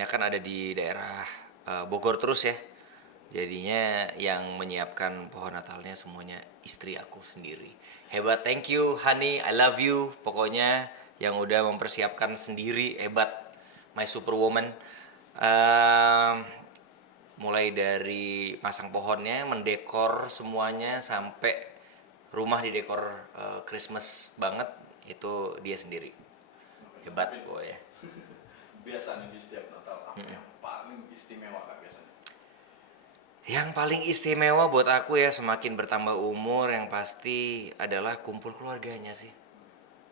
kebanyakan ada di daerah Bogor terus ya. Jadinya yang menyiapkan pohon Natalnya semuanya istri aku sendiri. Hebat, thank you honey, I love you. Pokoknya yang udah mempersiapkan sendiri, hebat, my superwoman. Ehm, Mulai dari masang pohonnya, mendekor semuanya sampai rumah didekor Christmas banget, itu dia sendiri. Hebat pokoknya. Biasa nih di setiap Natal apa yang paling istimewa kak biasanya? Yang paling istimewa buat aku ya semakin bertambah umur yang pasti adalah kumpul keluarganya sih.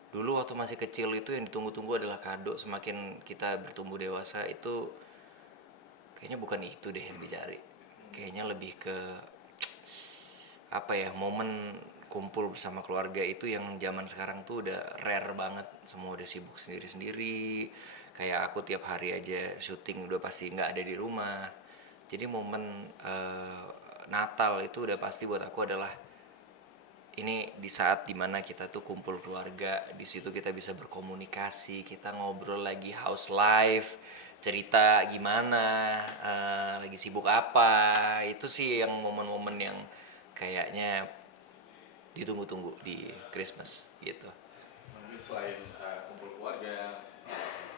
Dulu waktu masih kecil itu yang ditunggu-tunggu adalah kado, semakin kita bertumbuh dewasa itu kayaknya bukan itu deh yang dicari. Kayaknya lebih ke apa ya, momen kumpul bersama keluarga itu yang zaman sekarang tuh udah rare banget. Semua udah sibuk sendiri-sendiri. Kayak aku tiap hari aja syuting udah pasti nggak ada di rumah. Jadi momen Natal itu udah pasti buat aku adalah ini di saat dimana kita tuh kumpul keluarga, di situ kita bisa berkomunikasi, kita ngobrol lagi house life, cerita gimana, lagi sibuk apa. Itu sih yang momen-momen yang kayaknya ditunggu-tunggu di Christmas gitu. Mungkin selain kumpul keluarga,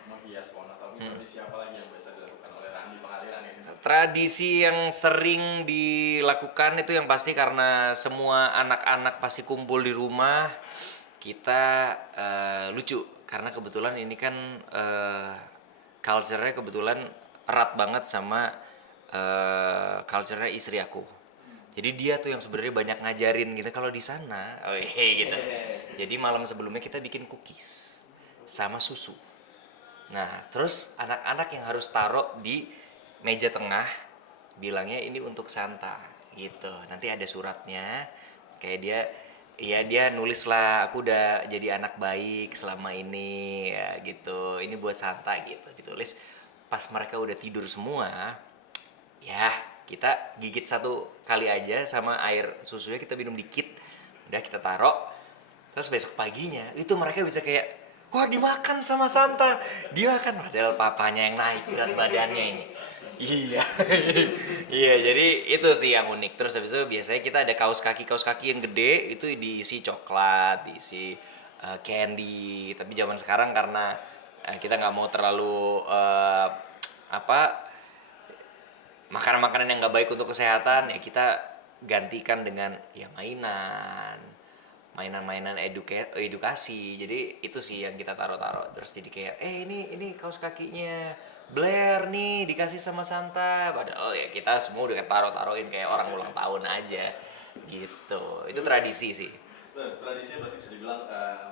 menghias pohon Natal, mungkin tradisi apa lagi yang biasa dilakukan oleh Randi Pengaliran ini? Tradisi yang sering dilakukan itu yang pasti karena semua anak-anak pasti kumpul di rumah. Kita lucu karena kebetulan ini kan culture-nya kebetulan erat banget sama culture-nya istri aku. Jadi dia tuh yang sebenarnya banyak ngajarin gitu kalau di sana. Oh iya gitu. Jadi malam sebelumnya kita bikin cookies sama susu. Nah, terus anak-anak yang harus taruh di meja tengah bilangnya ini untuk Santa gitu. Nanti ada suratnya kayak dia, ya dia nulis lah aku udah jadi anak baik selama ini ya gitu. Ini buat Santa gitu ditulis. Pas mereka udah tidur semua, ya kita gigit satu kali aja sama air susunya, kita minum dikit, udah kita taruh. Terus besok paginya itu mereka bisa kayak, wah dimakan sama Santa, dimakan, padahal papanya yang naik berat badannya ini. Iya. Iya, jadi itu sih yang unik. Terus habis itu biasanya kita ada kaos kaki yang gede itu diisi coklat, diisi candy. Tapi zaman sekarang karena kita nggak mau terlalu apa, makanan-makanan yang nggak baik untuk kesehatan, ya kita gantikan dengan ya mainan edukasi. Jadi itu sih yang kita taruh-taruh. Terus jadi kayak ini kaos kakinya Blair nih dikasih sama Santa, padahal ya kita semua udah taruh-taruhin kayak orang ulang tahun aja gitu. Itu tradisi sih. Nah, tradisinya berarti bisa dibilang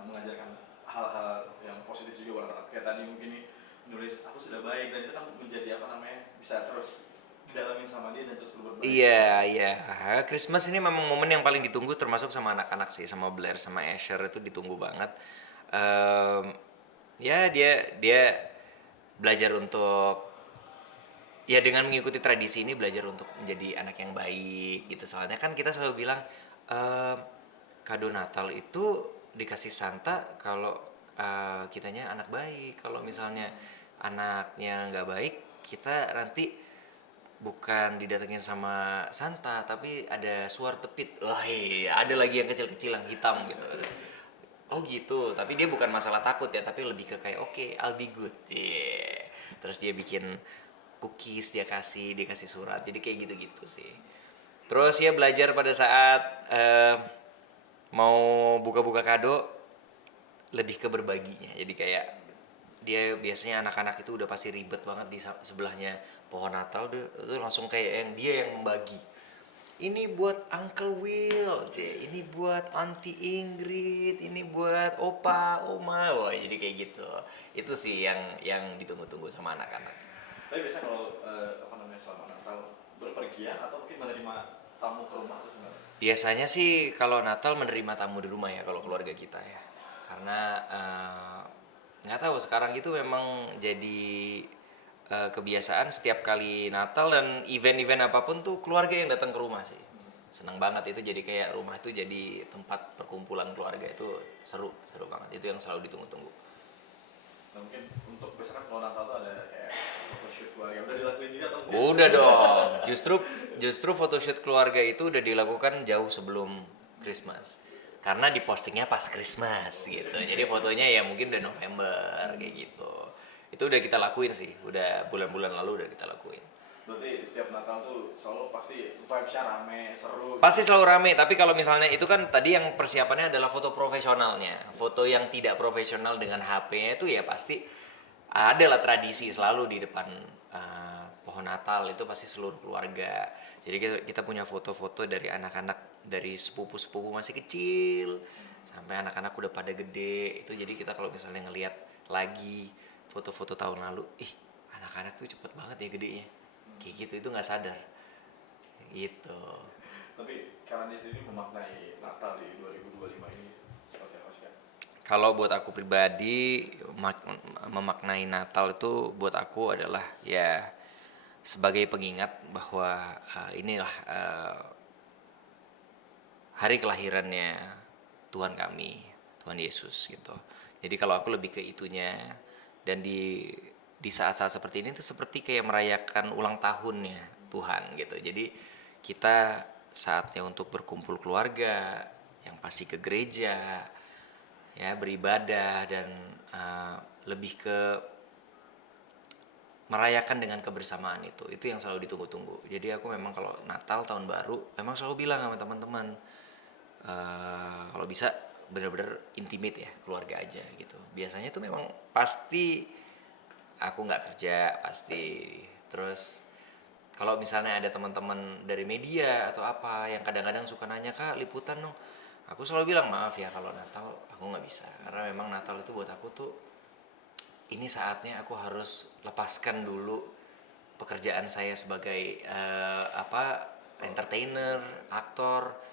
mengajarkan hal-hal yang positif juga buat anak. Kayak tadi mungkin nih nulis aku sudah baik, dan itu kan menjadi apa namanya, bisa terus didalamin sama dia dan terus berbuat baik. Iya, iya. Christmas ini memang momen yang paling ditunggu termasuk sama anak-anak sih, sama Blair sama Asher itu ditunggu banget. Em, ya dia dia belajar untuk, ya dengan mengikuti tradisi ini belajar untuk menjadi anak yang baik gitu. Soalnya kan kita selalu bilang em, kado Natal itu dikasih Santa kalau kitanya anak baik. Kalau misalnya anaknya nggak baik, kita nanti bukan didatengin sama Santa tapi ada suar tepit. Wah iya, ada lagi yang kecil-kecil yang hitam gitu. Oh gitu, tapi dia bukan masalah takut ya, tapi lebih ke kayak oke, I'll be good. Yeah. Terus dia bikin cookies, dia kasih surat. Jadi kayak gitu-gitu sih. Terus ya belajar pada saat mau buka-buka kado lebih ke berbaginya. Jadi kayak dia biasanya anak-anak itu udah pasti ribet banget di sebelahnya pohon Natal, dia itu langsung kayak yang dia yang membagi. Ini buat Uncle Will, ini buat Auntie Ingrid, ini buat Opa, Oma. Wah, jadi kayak gitu. Itu sih yang ditunggu-tunggu sama anak-anak. Tapi biasanya kalau apa namanya, selama Natal berpergian atau mungkin menerima tamu ke rumah tuh sebenarnya? Biasanya sih kalau Natal menerima tamu di rumah ya kalau keluarga kita ya. Karena nggak tahu sekarang itu memang jadi kebiasaan setiap kali Natal dan event-event apapun tuh keluarga yang datang ke rumah sih. Senang banget itu, jadi kayak rumah itu jadi tempat perkumpulan keluarga, itu seru, seru banget. Itu yang selalu ditunggu-tunggu. Nah, mungkin untuk biasanya kan kalau Natal tuh ada kayak photoshoot keluarga? Udah dilakuin juga atau mungkin? Udah dong. Justru photoshoot keluarga itu udah dilakukan jauh sebelum Christmas. Karena dipostingnya pas Christmas gitu. Jadi fotonya ya mungkin udah November kayak gitu. Itu udah kita lakuin sih. Udah bulan-bulan lalu udah kita lakuin. Berarti setiap Natal tuh selalu pasti vibes-nya rame, seru. Pasti selalu rame, tapi kalau misalnya itu kan tadi yang persiapannya adalah foto profesionalnya. Foto yang tidak profesional dengan HP-nya itu ya pasti adalah tradisi selalu di depan pohon Natal itu pasti seluruh keluarga. Jadi kita punya foto-foto dari anak-anak, dari sepupu-sepupu masih kecil sampai anak-anak udah pada gede. Itu jadi kita kalau misalnya ngelihat lagi foto-foto tahun lalu, anak-anak tuh cepet banget ya gedenya. Kayak gitu, itu nggak sadar gitu. Tapi karena di sini memaknai Natal di 2025 ini seperti apa sih, Kak? Kalau buat aku pribadi memaknai Natal itu buat aku adalah ya sebagai pengingat bahwa inilah hari kelahirannya Tuhan kami, Tuhan Yesus gitu. Jadi kalau aku lebih ke itunya, dan di saat-saat seperti ini tuh seperti kayak merayakan ulang tahunnya Tuhan gitu. Jadi kita saatnya untuk berkumpul keluarga, yang pasti ke gereja, ya beribadah, dan lebih ke merayakan dengan kebersamaan itu yang selalu ditunggu-tunggu. Jadi aku memang kalau Natal tahun baru memang selalu bilang sama teman-teman, kalau bisa bener-bener intimate ya, keluarga aja gitu. Biasanya tuh memang pasti aku nggak kerja pasti. Terus kalau misalnya ada teman-teman dari media atau apa yang kadang-kadang suka nanya, Kak liputan dong, aku selalu bilang maaf ya kalau Natal aku nggak bisa, karena memang Natal itu buat aku tuh ini saatnya aku harus lepaskan dulu pekerjaan saya sebagai entertainer, aktor.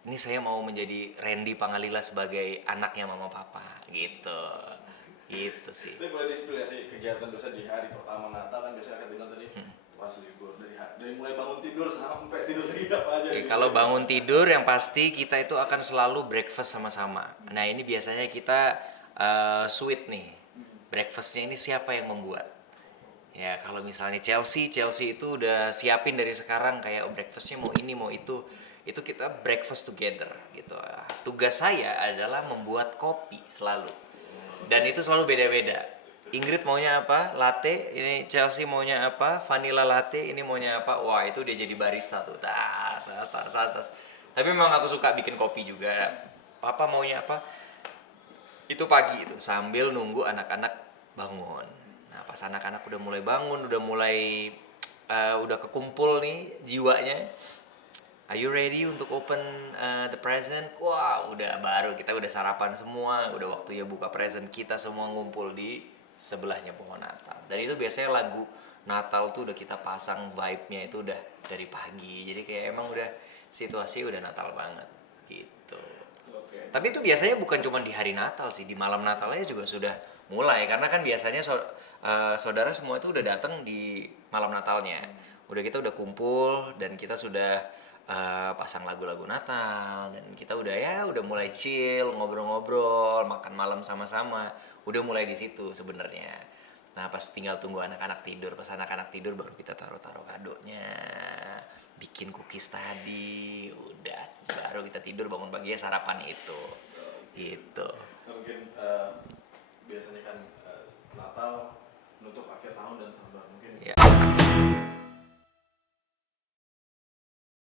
Ini saya mau menjadi Randy Pangalila sebagai anaknya mama papa gitu. Gitu sih. Tapi boleh di-spill ya sih kegiatan biasa di hari pertama Natal kan biasanya Kak bilang tadi pas libur dari mulai bangun tidur sampai tidur lagi apa aja. Ya, kalau bangun tidur yang pasti kita itu akan selalu breakfast sama-sama. Nah ini biasanya kita sweet nih. Breakfastnya ini siapa yang membuat? Ya kalau misalnya Chelsea itu udah siapin dari sekarang kayak breakfastnya mau ini mau itu kita breakfast together gitu. Tugas saya adalah membuat kopi selalu, dan itu selalu beda-beda. Ingrid maunya apa? Latte. Ini Chelsea maunya apa? Vanilla latte. Ini maunya apa? Wah itu dia jadi barista tuh. Tas. Tapi memang aku suka bikin kopi juga. Papa maunya apa? Itu pagi itu sambil nunggu anak-anak bangun. Nah pas anak-anak udah mulai bangun, udah kekumpul nih jiwanya, are you ready untuk open the present? Wah udah, baru kita udah sarapan semua, udah waktunya buka present, kita semua ngumpul di sebelahnya pohon Natal. Dan itu biasanya lagu Natal tuh udah kita pasang, vibe-nya itu udah dari pagi. Jadi kayak emang udah situasi udah Natal banget gitu. Oke. Tapi itu biasanya bukan cuma di hari Natal sih, di malam Natalnya juga sudah mulai. Karena kan biasanya saudara semua itu udah datang di malam Natalnya. Kita udah kumpul dan kita sudah pasang lagu-lagu Natal, dan kita udah mulai chill, ngobrol-ngobrol, makan malam sama-sama. Udah mulai di situ sebenarnya. Nah pas tinggal tunggu anak-anak tidur, pas anak-anak tidur baru kita taruh-taruh kadonya, bikin cookies tadi, udah baru kita tidur, bangun pagi ya sarapan itu gitu. Nah, mungkin biasanya kan Natal menutup akhir tahun dan tahun baru.